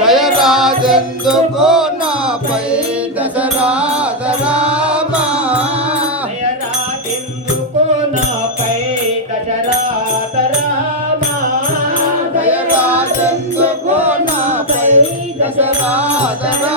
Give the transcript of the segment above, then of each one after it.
దయరాజెందుకో నాపై దశరాధరామా. దయరాజెందుకో నాపై దశరాధరామా. దయరాజెందుకో నాపై దశరాధరా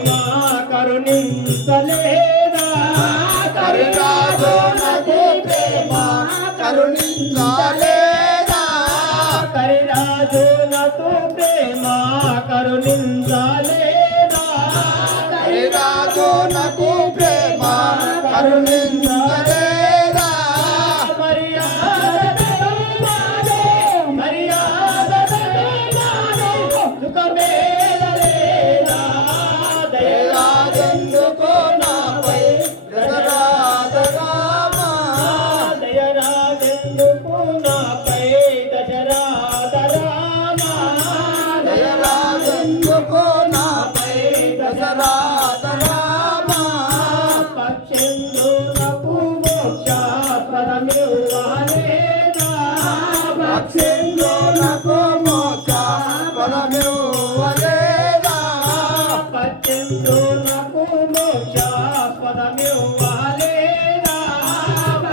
దేవా కరుణించలేదా? కరుణాతో నదే ప్రేమ కరుణించలేదా? కరుణాతో నతో ప్రేమ కరుణించలేదా? కరుణాతో నాకు ప్రేమ కరుణించ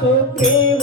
Santo Deus.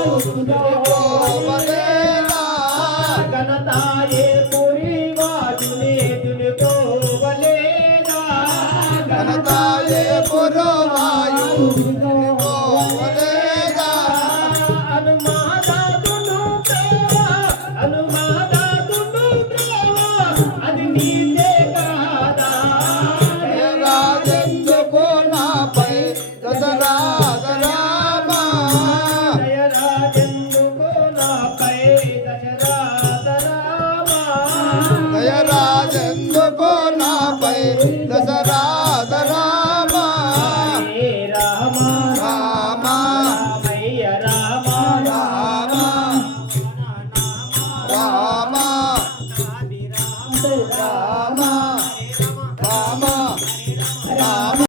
Oh, no. దశరాధ Rama Rama Rama Rama Rama Rama